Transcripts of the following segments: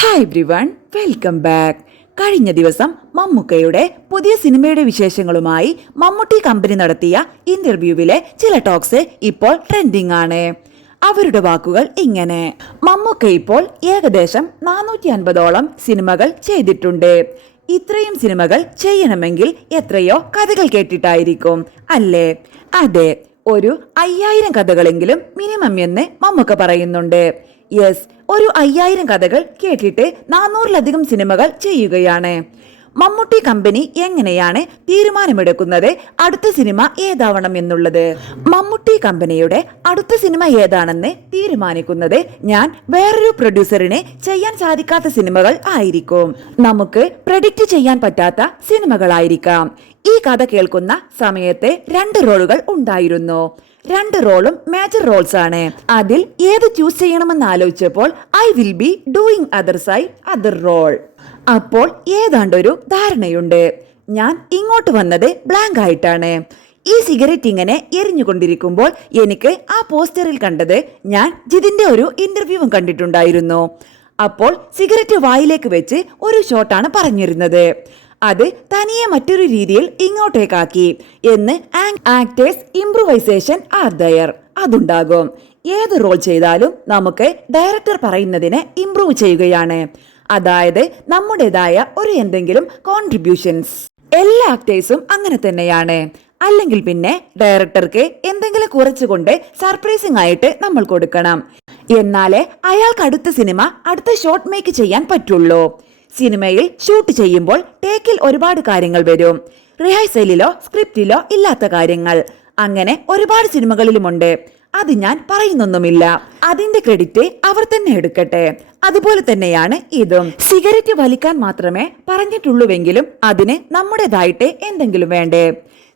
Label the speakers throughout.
Speaker 1: Hi ബ്രിവൺ welcome back കഴിഞ്ഞ ദിവസം മമ്മൂക്കയുടെ പുതിയ സിനിമയുടെ വിശേഷങ്ങളുമായി മമ്മൂട്ടി കമ്പനി നടത്തിയ ഇന്റർവ്യൂവിലെ ചില ടോക്സ് ഇപ്പോൾ ട്രെൻഡിംഗ് ആണ്. അവരുടെ വാക്കുകൾ ഇങ്ങനെ. മമ്മൂക്ക ഇപ്പോൾ ഏകദേശം നാനൂറ്റി അൻപതോളം സിനിമകൾ ചെയ്തിട്ടുണ്ട്. ഇത്രയും സിനിമകൾ ചെയ്യണമെങ്കിൽ എത്രയോ കഥകൾ കേട്ടിട്ടായിരിക്കും അല്ലേ? അതെ ഒരു അയ്യായിരം കഥകളെങ്കിലും മിനിമം എന്ന് മമ്മൂക്ക പറയുന്നുണ്ട്. യെസ് ഒരു അയ്യായിരം കഥകൾ കേട്ടിട്ട് നാനൂറിലധികം സിനിമകൾ ചെയ്യുകയാണ്. മമ്മൂട്ടി കമ്പനി എങ്ങനെയാണ് തീരുമാനമെടുക്കുന്നത്? അടുത്ത സിനിമ ഏതാവണം എന്നുള്ളത്? മമ്മൂട്ടി കമ്പനിയുടെ അടുത്ത സിനിമ ഏതാണെന്ന് തീരുമാനിക്കുന്നത് ഞാൻ വേറൊരു പ്രൊഡ്യൂസറിന് ചെയ്യാൻ സാധിക്കാത്ത സിനിമകൾ ആയിരിക്കും. നമുക്ക് പ്രഡിക്റ്റ് ചെയ്യാൻ പറ്റാത്ത സിനിമകളായിരിക്കാം. ഈ കഥ കേൾക്കുന്ന സമയത്തെ രണ്ട് റോളുകൾ ഉണ്ടായിരുന്നു. രണ്ട് റോളും മേജർ റോൾസ് ആണ്. അതിൽ ഏത് ചൂസ് ചെയ്യണമെന്ന് ആലോചിച്ചപ്പോൾ I will be doing other side other role അപ്പോൾ ഏതാണ്ടൊരു ധാരണയുണ്ട്. ഞാൻ ഇങ്ങോട്ട് വന്നത് ബ്ലാങ്ക് ആയിട്ടാണ്. ഈ സിഗരറ്റ് ഇങ്ങനെ എരിഞ്ഞുകൊണ്ടിരിക്കുമ്പോൾ എനിക്ക് ആ പോസ്റ്ററിൽ കണ്ടത് ഞാൻ ജിതിന്റെ ഒരു ഇന്റർവ്യൂവും കണ്ടിട്ടുണ്ടായിരുന്നു. അപ്പോൾ സിഗരറ്റ് വായിലേക്ക് വെച്ച് ഒരു ഷോട്ടാണ് പറഞ്ഞിരുന്നത്. അത് തനിയെ മറ്റൊരു രീതിയിൽ ഇങ്ങോട്ടേക്കാക്കി എന്ന് ആക്ടേഴ്സ് ഇംപ്രൂവൈസേഷൻ ആർ ദയർ. അതുണ്ടാകും. ഏത് റോൾ ചെയ്താലും നമുക്ക് ഡയറക്ടർ പറയുന്നതിനെ ഇംപ്രൂവ് ചെയ്യുകയാണ്. അതായത് നമ്മുടേതായ ഒരു എന്തെങ്കിലും കോൺട്രിബ്യൂഷൻസ്. എല്ലാ ആക്ടേഴ്സും അങ്ങനെ തന്നെയാണ്. അല്ലെങ്കിൽ പിന്നെ ഡയറക്ടർക്ക് എന്തെങ്കിലും കുറച്ചുകൊണ്ട് സർപ്രൈസിംഗ് ആയിട്ട് നമ്മൾ കൊടുക്കണം. എന്നാലേ അയാൾക്ക് അടുത്ത സിനിമ അടുത്ത ഷോർട്ട് മേക്ക് ചെയ്യാൻ പറ്റുള്ളൂ. സിനിമയിൽ ഷൂട്ട് ചെയ്യുമ്പോൾ ടേക്കിൽ ഒരുപാട് കാര്യങ്ങൾ വരും. റിഹേഴ്സലിലോ സ്ക്രിപ്റ്റിലോ ഇല്ലാത്ത കാര്യങ്ങൾ. അങ്ങനെ ഒരുപാട് സിനിമകളിലുമുണ്ട്. അത് ഞാൻ പറയുന്നൊന്നുമില്ല. അതിന്റെ ക്രെഡിറ്റ് അവർ തന്നെ എടുക്കട്ടെ. അതുപോലെ തന്നെയാണ് ഇതും. സിഗരറ്റ് വലിക്കാൻ മാത്രമേ പറഞ്ഞിട്ടുള്ളൂവെങ്കിലും അതിന് നമ്മുടേതായിട്ട് എന്തെങ്കിലും വേണ്ടേ?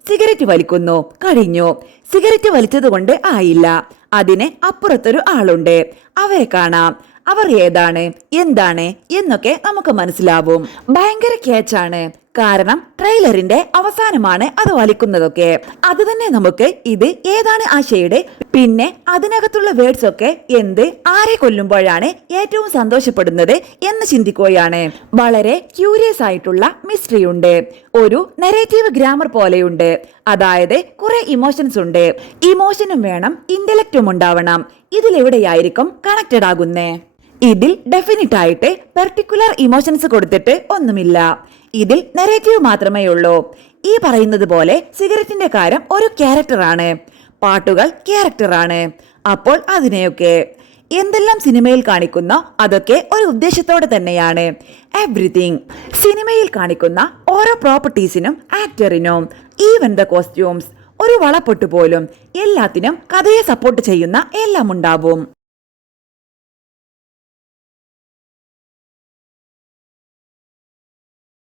Speaker 1: സിഗരറ്റ് വലിക്കുന്നു കഴിഞ്ഞു. സിഗരറ്റ് വലിച്ചത് കൊണ്ട് ആയില്ല. അതിന് അപ്പുറത്തൊരു ആളുണ്ട്. അവരെ കാണാം. അവർ ഏതാണ് എന്താണ് എന്നൊക്കെ നമുക്ക് മനസ്സിലാവും. ഭയങ്കര ക്യാച്ചാണ് കാരണം ട്രെയിലറിന്റെ അവസാനമാണ് അത് വലിക്കുന്നതൊക്കെ. അത് തന്നെ നമുക്ക് ഇത് ഏതാണ് ആ ഷെയ്ഡ് പിന്നെ അതിനകത്തുള്ള വേർഡ്സ് ഒക്കെ എന്ത് ആരെ കൊല്ലുമ്പോഴാണ് ഏറ്റവും സന്തോഷപ്പെടുന്നത് എന്ന് ചിന്തിക്കുകയാണ്. വളരെ ക്യൂരിയസ് ആയിട്ടുള്ള മിസ്റ്ററി ഉണ്ട്. ഒരു നെറേറ്റീവ് ഗ്രാമർ പോലെയുണ്ട്. അതായത് കുറെ ഇമോഷൻസ് ഉണ്ട്. ഇമോഷനും വേണം ഇന്റലക്റ്റും ഉണ്ടാവണം. ഇതിലെവിടെയായിരിക്കും കണക്റ്റഡ് ആകുന്നേ? ഇതിൽ ഡെഫിനറ്റ് ആയിട്ട് പെർട്ടിക്കുലർ ഇമോഷൻസ് കൊടുത്തിട്ട് ഒന്നുമില്ല. ഇതിൽ നെറേറ്റീവ് മാത്രമേ ഉള്ളൂ. ഈ പറയുന്നത് പോലെ സിഗരറ്റിന്റെ കാര്യം ഒരു ക്യാരക്ടറാണ് പാട്ടുകൾ ക്യാരക്ടറാണ് അപ്പോൾ അതിനെയൊക്കെ എന്തെല്ലാം സിനിമയിൽ കാണിക്കുന്ന അതൊക്കെ ഒരു ഉദ്ദേശത്തോടെ തന്നെയാണ്. എവ്രിതിങ് സിനിമയിൽ കാണിക്കുന്ന ഓരോ പ്രോപ്പർട്ടീസിനും ആക്ടറിനും ഈവൻ ദ കോസ്റ്റ്യൂംസ് ഒരു വളപ്പൊട്ട് പോലും എല്ലാത്തിനും കഥയെ സപ്പോർട്ട് ചെയ്യുന്ന എല്ലാം ഉണ്ടാവും